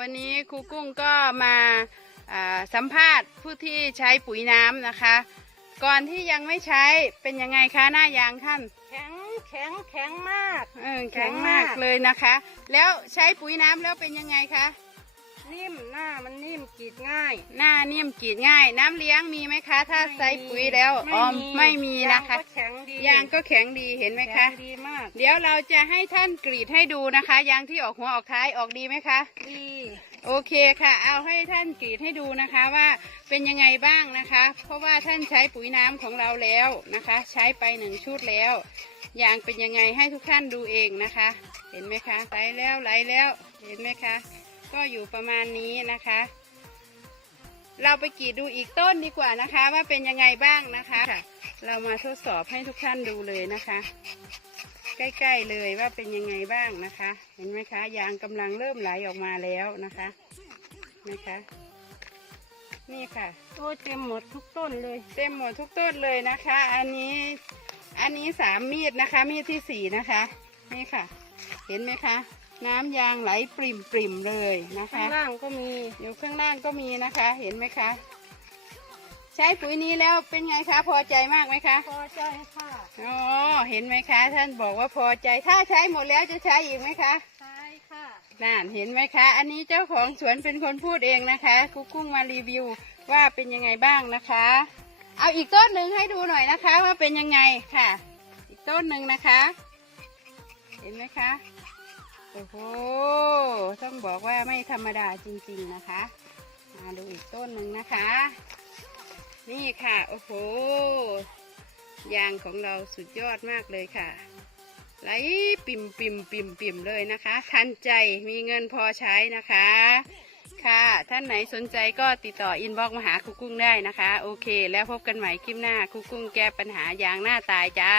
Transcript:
วันนี้ครูกุ้งก็มาอ่าสัมภาษณ์ผู้ที่ใช้ปุ๋ยน้ำนะคะ ก่อนที่ยังไม่ใช้เป็นยังไงคะหน้ายางท่านแข็งแข็งแข็งมากเออแข็งมากเลยนะคะ แล้วใช้ปุ๋ยน้ำแล้วเป็นยังไงคะนิ่มหน้ามันนิ่มกรีดง่าย หน้านิ่มกรีดง่าย น้ำเลี้ยงมีไหมคะ ถ้าใส่ปุ๋ยแล้วอ๋อไม่มีนะคะยางก็แข็งดียางก็แข็งดีเห็นไหมแข็คะงดีมาก เดี๋ยวเราจะให้ท่านกรีดให้ดูนะคะ ยางที่ออกหัวออกท้ายออกดีไหมคะดี โอเคค่ะ เอาให้ท่านกรีดให้ดูนะคะว่าเป็นยังไงบ้างนะคะ เพราะว่าท่านใช้ปุ๋ยน้ำของเราแล้วนะคะ ใช้ไปหนึ่งชุดแล้วยางเป็นยังไงให้ทุกท่านดูเองนะคะ เห็นไหมคะไหลแล้วไหลแล้วเห็นไหมคะ ก็อยู่ประมาณนี้นะคะ เราไปกรีดดูอีกต้นดีกว่านะคะ ว่าเป็นยังไงบ้างนะคะ เรามาทดสอบให้ทุกท่านดูเลยนะคะ ใกล้ ๆ เลยว่าเป็นยังไงบ้างนะคะ เห็นไหมคะ ยางกำลังเริ่มไหลออกมาแล้วนะคะนะคะ นี่ค่ะโอ้ยเต็มหมดทุกต้นเลย เต็มหมดทุกต้นเลยนะคะ อันนี้อันนี้สามมีดนะคะ มีดที่สี่นะคะนี่ค่ะ เห็นไหมคะ น้ำยางไหลปริ่มปริ่มๆเลยนะคะข้างล่างก็มีอยู่ข้างล่างก็มีนะคะ เห็นไหมคะ ใช้ปุ๋ยนี้แล้วเป็นไงคะ พอใจมากไหมคะ พอใจค่ะอ๋อเห็นไหมคะ ท่านบอกว่าพอใจถ้าใช้หมดแล้วจะใช้อีกไหมคะใช่ค่ะนั่นเห็นไหมคะ อันนี้เจ้าของสวนเป็นคนพูดเองนะคะกุ๊กกุ้งมารีวิวว่าเป็นยังไงบ้างนะคะ เอาอีกต้นหนึ่งให้ดูหน่อยนะคะ ว่าเป็นยังไงค่ะ อีกต้นหนึ่งนะคะ เห็นไหมคะโอ้โหต้องบอกว่าไม่ธรรมดาจริง ๆนะคะ มาดูอีกต้นหนึ่งนะคะ นี่ค่ะ โอ้โห ยางของเราสุดยอดมากเลยค่ะไหลปิ่มปิ่มปิ่มปิ่มเลยนะคะ ทันใจมีเงินพอใช้นะคะ ค่ะ ท่านไหนสนใจก็ติดต่ออินบ็อกมาหาคุกุ้งได้นะคะ โอเค แล้วพบกันใหม่คลิปหน้าคุกุ้งแก้ปัญหายางหน้าตายจ้า